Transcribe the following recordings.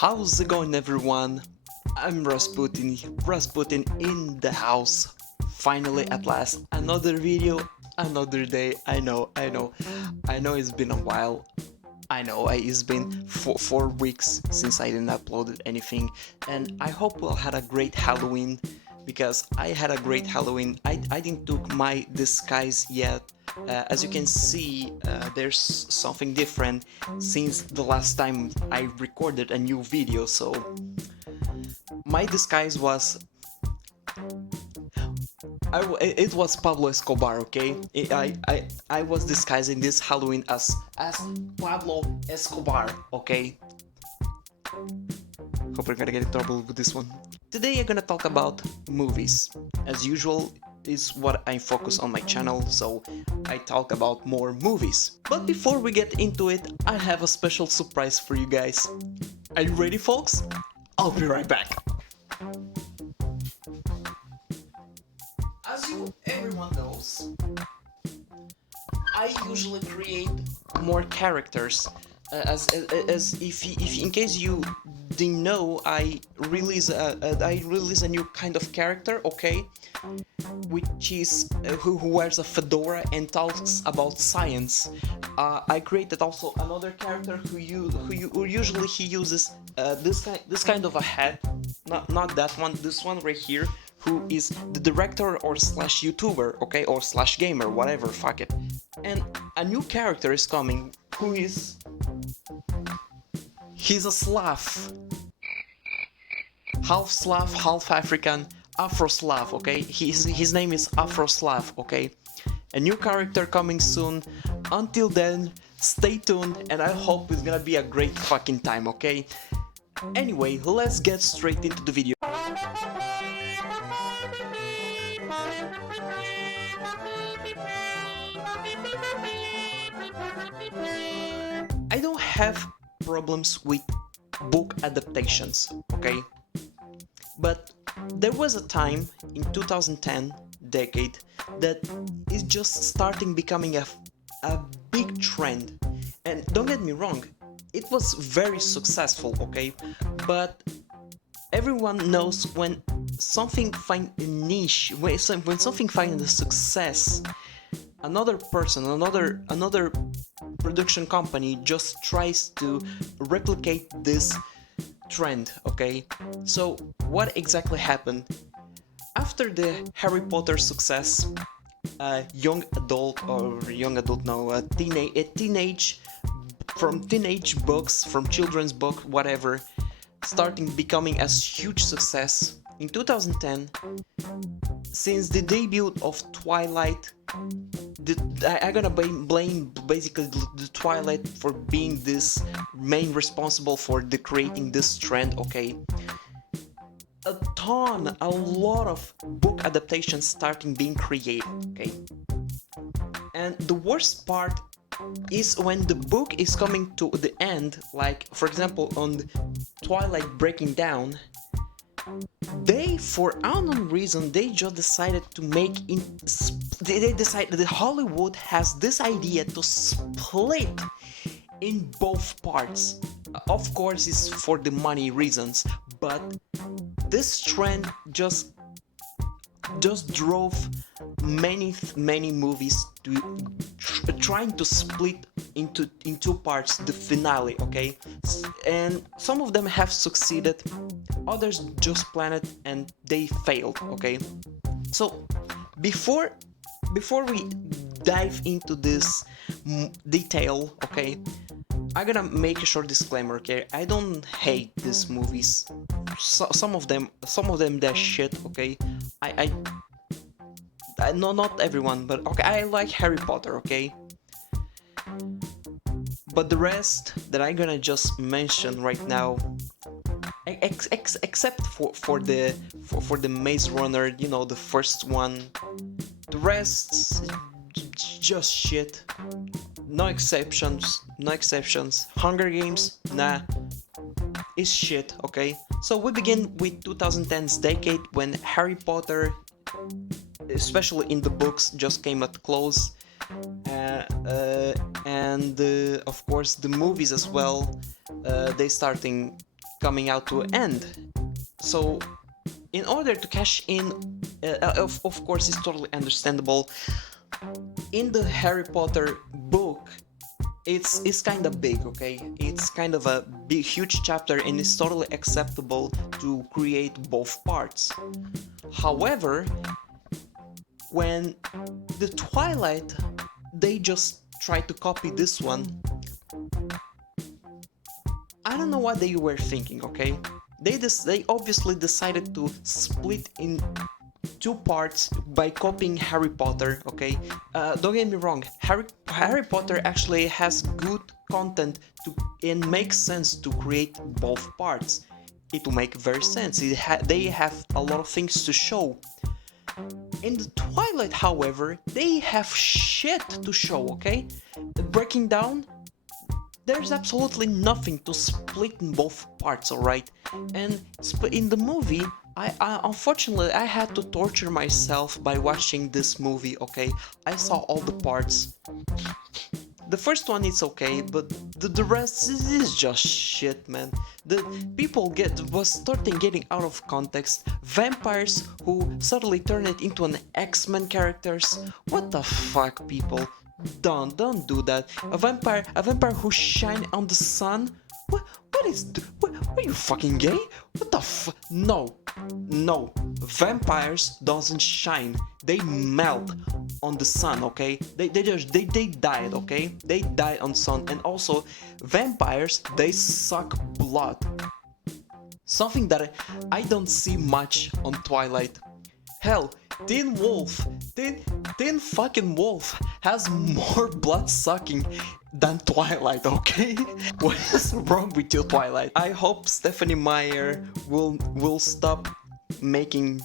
How's it going, everyone? I'm Rasputin in the house. Finally, at last, another video, another day. I know it's been a while. It's been four weeks since I didn't upload anything, and I hope we all had a great Halloween, because I had a great Halloween. I didn't took my disguise yet. As you can see, there's something different since the last time I recorded a new video. So my disguise was it was Pablo Escobar, okay? I was disguising this Halloween as Pablo Escobar, okay? Hope I'm gonna get in trouble with this one. Today I'm gonna talk about movies. As usual, is what I focus on my channel, so I talk about more movies. But before we get into it, I have a special surprise for you guys. Are you ready, folks? I'll be right back. As everyone knows, I usually create more characters. As if in case you didn't know, I release a new kind of character, okay, which is who wears a fedora and talks about science. I created also another character who usually he uses this kind of a hat, not that one, this one right here, who is the director or slash YouTuber, okay, or slash gamer, whatever, fuck it. And a new character is coming, who is... he's a Slav. Half Slav, half African, Afro-Slav, okay? His name is Afro-Slav, okay? A new character coming soon. Until then, stay tuned, and I hope it's gonna be a great fucking time, okay? Anyway, let's get straight into the video. I don't have problems with book adaptations, okay? But there was a time in 2010 decade that is just starting becoming a big trend. And don't get me wrong, it was very successful, okay? But everyone knows when something find a niche, when something finds a success, another person, another production company just tries to replicate this trend, okay? So what exactly happened? After the Harry Potter success, teenage books, from children's book, whatever, starting becoming a huge success in 2010. Since the debut of Twilight, I'm gonna blame basically the Twilight for being this main responsible for creating this trend, okay? A lot of book adaptations starting being created, okay? And the worst part is when the book is coming to the end, like for example on Twilight Breaking Down, they, for unknown reason, they just decided to make they decided that Hollywood has this idea to split in both parts. Of course, it's for the money reasons, but this trend just drove many movies to trying to split in two parts the finale, okay? And some of them have succeeded, others just planned it and they failed, okay? So before we dive into this detail, okay, I'm gonna make a short disclaimer, okay? I don't hate these movies. Some of them they're shit, okay? I no, not everyone, but okay, I like Harry Potter, okay? But the rest that I'm gonna just mention right now, except for the Maze Runner, you know, the first one, the rest just shit. No exceptions. Hunger Games, nah, it's shit, okay? So we begin with 2010's decade, when Harry Potter, especially in the books, just came at close, and of course the movies as well. They starting coming out to an end. So in order to cash in, of course, it's totally understandable. In the Harry Potter book, it's kind of big, okay? It's kind of a big, huge chapter, and it's totally acceptable to create both parts. However, when the Twilight, they just tried to copy this one, I don't know what they were thinking, okay? They obviously decided to split in two parts by copying Harry Potter, okay? Don't get me wrong, Harry Potter actually has good content and makes sense to create both parts. It will make very sense. They have a lot of things to show. In the Twilight, however, they have shit to show, okay? Breaking down, there's absolutely nothing to split in both parts, alright? And in the movie, I unfortunately I had to torture myself by watching this movie, okay? I saw all the parts. The first one is okay, but the rest is just shit, man. The people was starting getting out of context. Vampires who suddenly turn it into an X-Men characters. What the fuck, people? Don't do that. A vampire who shine on the sun. What are you fucking gay? What the No, vampires doesn't shine. They melt on the sun, okay? They died, okay? They died on sun. And also, vampires, they suck blood. Something that I don't see much on Twilight. Hell, Teen fucking Wolf has more blood sucking than Twilight, okay? What is wrong with you, Twilight? I hope Stephanie Meyer will stop making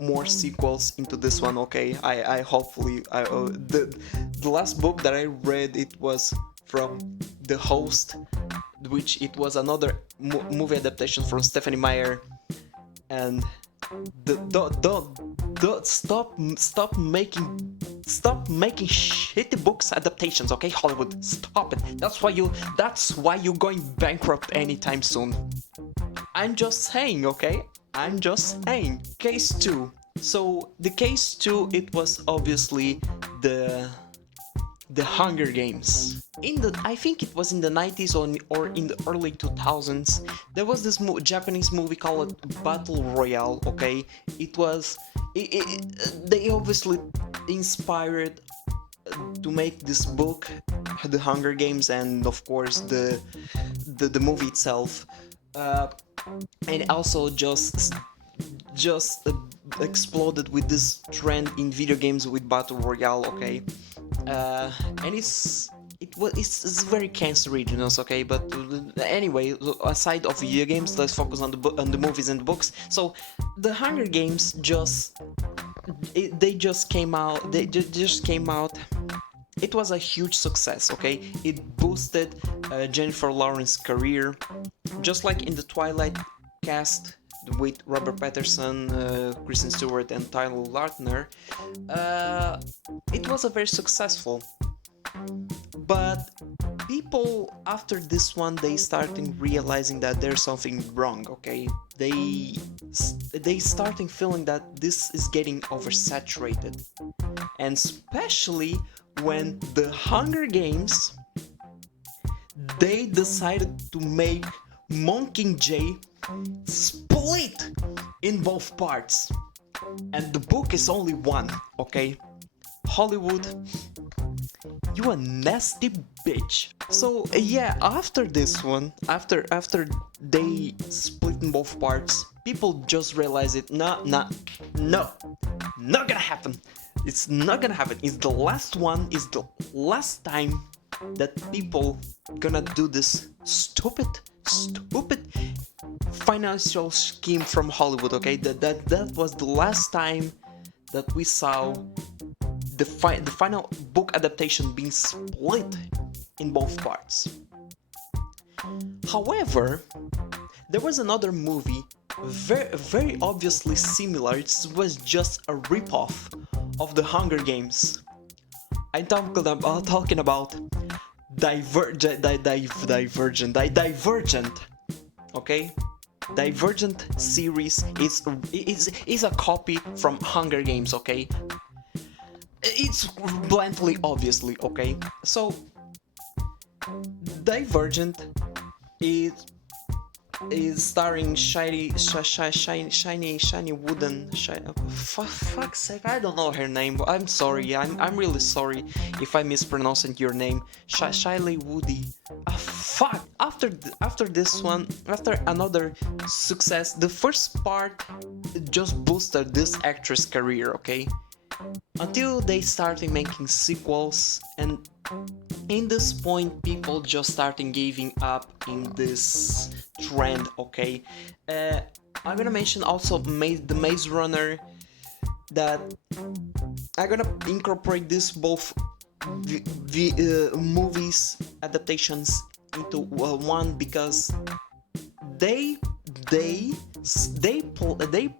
more sequels into this one, okay? I hopefully the last book that I read, it was from The Host, which it was another movie adaptation from Stephanie Meyer, and stop making shitty books adaptations, okay, Hollywood? Stop it. That's why you're going bankrupt anytime soon. I'm just saying, okay? I'm just saying. Case 2. So the case 2, it was obviously the Hunger Games. I think it was in the 90s or in the early 2000s, there was this Japanese movie called Battle Royale, okay? They obviously inspired to make this book, The Hunger Games, and of course the movie itself. And also just exploded with this trend in video games with Battle Royale, okay? And it's very cancerous, okay? But anyway, aside of video games, let's focus on the movies and the books. So the Hunger Games they just came out. It was a huge success, okay? It boosted Jennifer Lawrence's career, just like in the Twilight cast with Robert Pattinson, Kristen Stewart, and Tyler Lautner. It was a very successful. But people after this one, they starting realizing that there's something wrong, okay? They starting feeling that this is getting oversaturated, and especially when the Hunger Games, they decided to make Mockingjay split in both parts, and the book is only one, okay? Hollywood, you a nasty bitch. So yeah, after this one, after they split in both parts, people just realize it. No, not gonna happen. It's not gonna happen. It's the last one. It's the last time that people gonna do this stupid financial scheme from Hollywood. Okay, that was the last time that we saw the final book adaptation being split in both parts. However, there was another movie very obviously similar. It was just a ripoff of the Hunger Games. I'm talking about Divergent. okay? Divergent series is a copy from Hunger Games, okay? It's bluntly, obviously, okay? So, Divergent is starring shiny wooden fuck's sake, I don't know her name. I'm sorry. I'm really sorry if I mispronounced your name. Shiley Woody. Fuck. After this one, after another success, the first part just boosted this actress' career. Okay, until they started making sequels, and in this point people just started giving up in this trend. Okay, I'm gonna mention also the Maze Runner, that I'm gonna incorporate this both movies adaptations into one, because they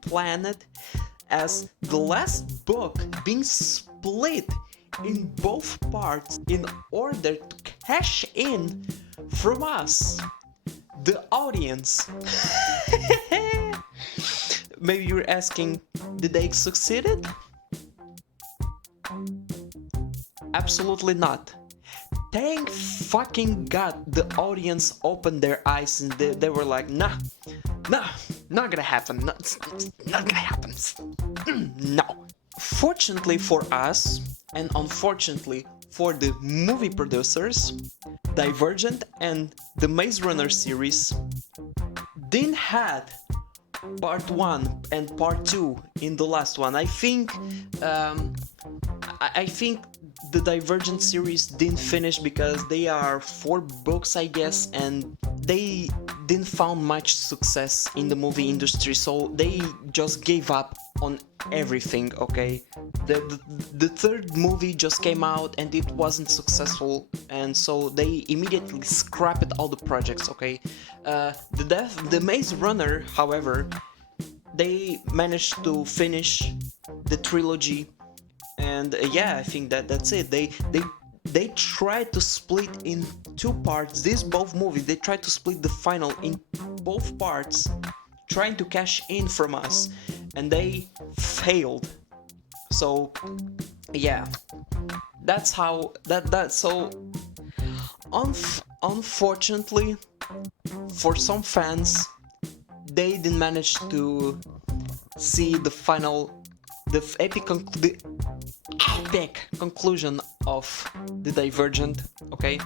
planned it as the last book being split in both parts in order to cash in from us, the audience. Maybe you're asking, did they succeed? Absolutely not. Thank fucking God the audience opened their eyes and they were like, nah, not gonna happen, it's not gonna happen. No. Fortunately for us, and unfortunately for the movie producers, Divergent and the Maze Runner series didn't have part 1 and part 2 in the last one. I think I think the Divergent series didn't finish because they are 4 books, I guess, and they didn't found much success in the movie industry, so they just gave up on everything. Okay, the third movie just came out and it wasn't successful, and so they immediately scrapped all the projects. Okay, the Maze Runner, however, they managed to finish the trilogy, and yeah, I think that's it. They tried to split in 2 parts. These both movies, they tried to split the final in both parts, trying to cash in from us, and they failed. So yeah, that's how that so unfortunately for some fans, they didn't manage to see the final, the epic conclusion of the Divergent. Okay,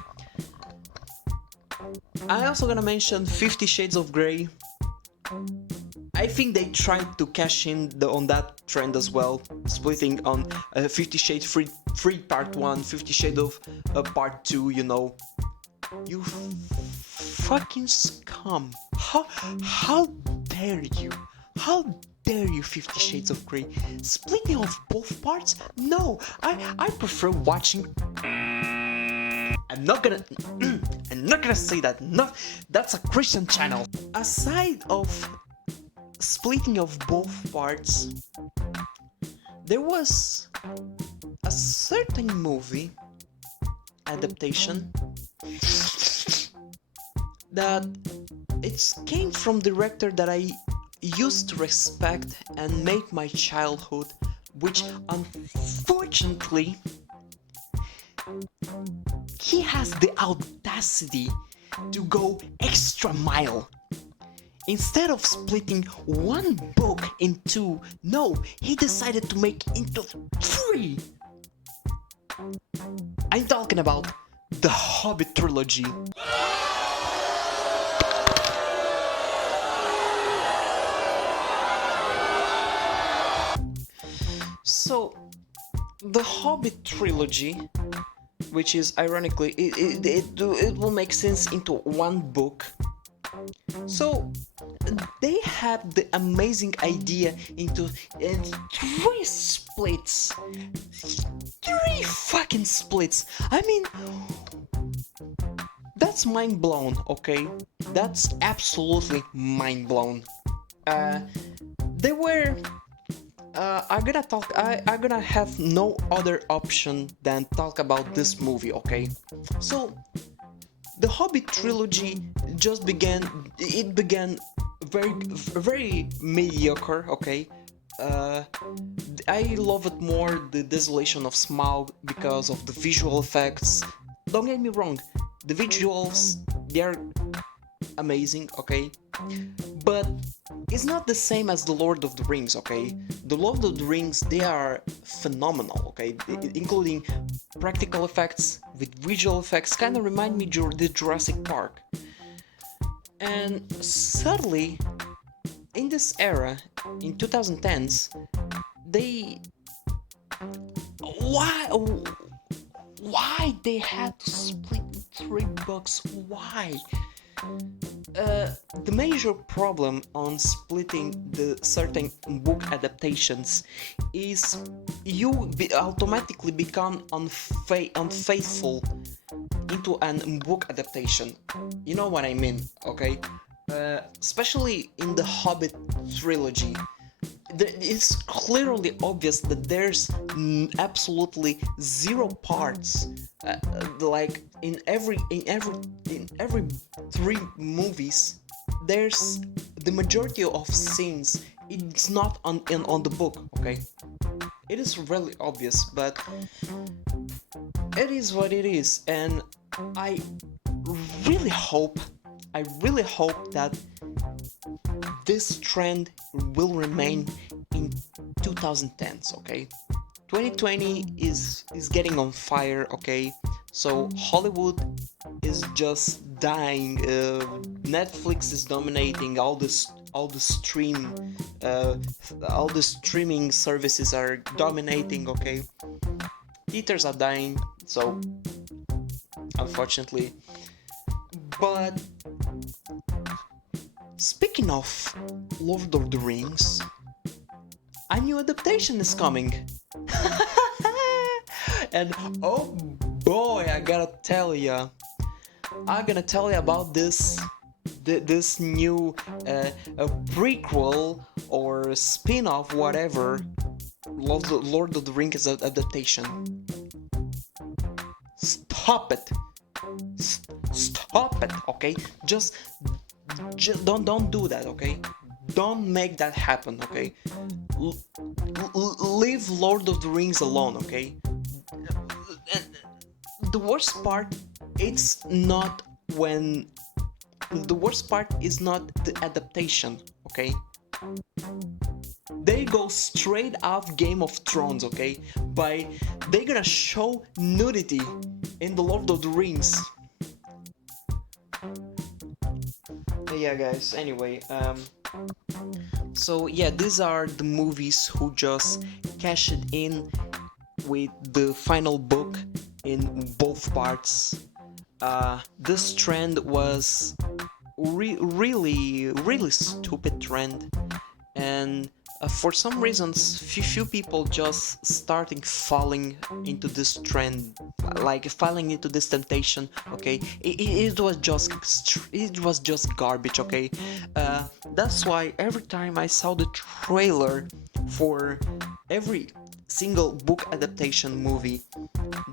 I also gonna mention 50 Shades of Grey. I think they tried to cash in on that trend as well, splitting on 50 Shades free part 1, 50 Shades of part 2, you know. You fucking scum. How dare you? How dare you, 50 Shades of Grey? Splitting off both parts? No, I prefer watching. I'm not gonna say that. No, that's a Christian channel. Aside of splitting of both parts, there was a certain movie adaptation that it came from director that I used to respect and make my childhood, which unfortunately he has the audacity to go extra mile. Instead of splitting one book in 2, no, he decided to make into 3. I'm talking about the Hobbit trilogy. So, the Hobbit trilogy, which is ironically, it will make sense into one book. So, they had the amazing idea into 3 splits. 3 fucking splits. I mean, that's mind blown, okay? That's absolutely mind blown. They were. I'm gonna have no other option than talk about this movie, okay? So, the Hobbit trilogy just began. It began very mediocre. Okay, I love it more the Desolation of Smaug because of the visual effects. Don't get me wrong, the visuals, they are amazing, okay, but it's not the same as the Lord of the Rings, okay. The Lord of the Rings, they are phenomenal, okay, including practical effects with visual effects. Kind of remind me of the Jurassic Park. And sadly, in this era, in 2010s, they why they had to split in 3 books? Why? The major problem on splitting the certain book adaptations is you automatically become unfaithful into an book adaptation. You know what I mean, okay? Especially in the Hobbit trilogy, it's clearly obvious that there's absolutely 0 parts. Like in every 3 movies, there's the majority of scenes. It's not on the book. Okay, it is really obvious, but it is what it is, and I really hope that this trend will remain in 2010s, okay? 2020 is getting on fire, okay? So Hollywood is just dying. Netflix is dominating all the streaming services are dominating, okay? Theaters are dying, so unfortunately. But speaking of Lord of the Rings, a new adaptation is coming. And oh boy, I'm gonna tell you about this new a prequel or spin-off, whatever, Lord of the Rings adaptation. Stop it, okay? Just don't do that, okay? Don't make that happen, okay? Leave Lord of the Rings alone, okay? And the worst part, it's not when... The worst part is not the adaptation, okay? They go straight off Game of Thrones, okay? They're gonna show nudity in the Lord of the Rings. Yeah, guys, anyway, so yeah, these are the movies who just cashed in with the final book in both parts. This trend was really stupid trend, and for some reasons few people just starting falling into this trend, like falling into this temptation, okay? It was just garbage, okay? That's why every time I saw the trailer for every single book adaptation movie,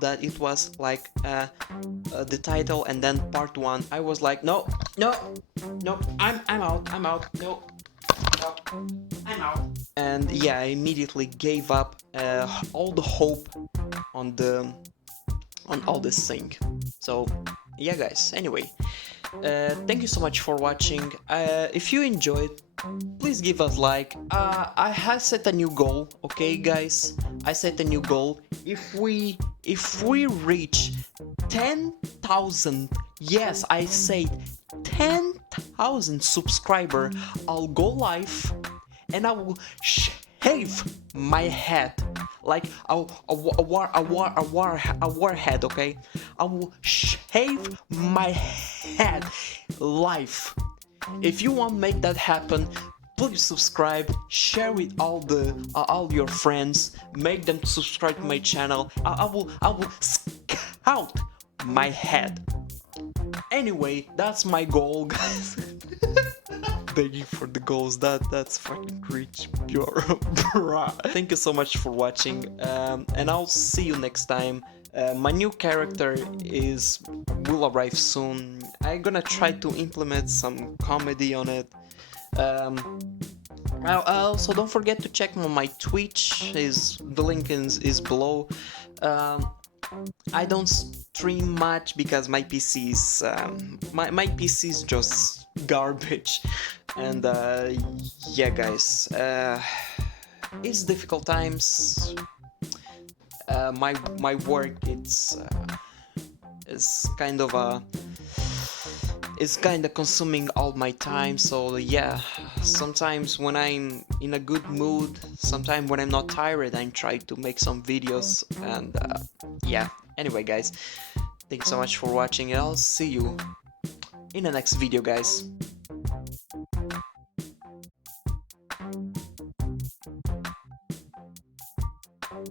that it was like the title and then part 1, I was like, no, I'm out, no, I'm out. And yeah, I immediately gave up all the hope on all this thing. So yeah, guys, anyway, thank you so much for watching. If you enjoyed, please give us like. I have set a new goal, okay, guys? I set a new goal. If we reach 10,000, yes, I said 10,000 subscriber, I'll go live and I will shave my head like a warhead, okay? I will shave my head live. If you want to make that happen, please subscribe, share with all your friends, make them subscribe to my channel. I will scout my head. Anyway, that's my goal, guys. Begging for the goals, that's fucking rich, bruh. Thank you so much for watching, and I'll see you next time. My new character will arrive soon. I'm gonna try to implement some comedy on it. Also, don't forget to check my Twitch. The link is below. I don't stream much because my PC is my PC is just garbage, and yeah, guys, it's difficult times. My work is kind of consuming all my time, so yeah, sometimes when I'm in a good mood, sometimes when I'm not tired, I try to make some videos, and yeah, anyway guys, thanks so much for watching, and I'll see you in the next video, guys.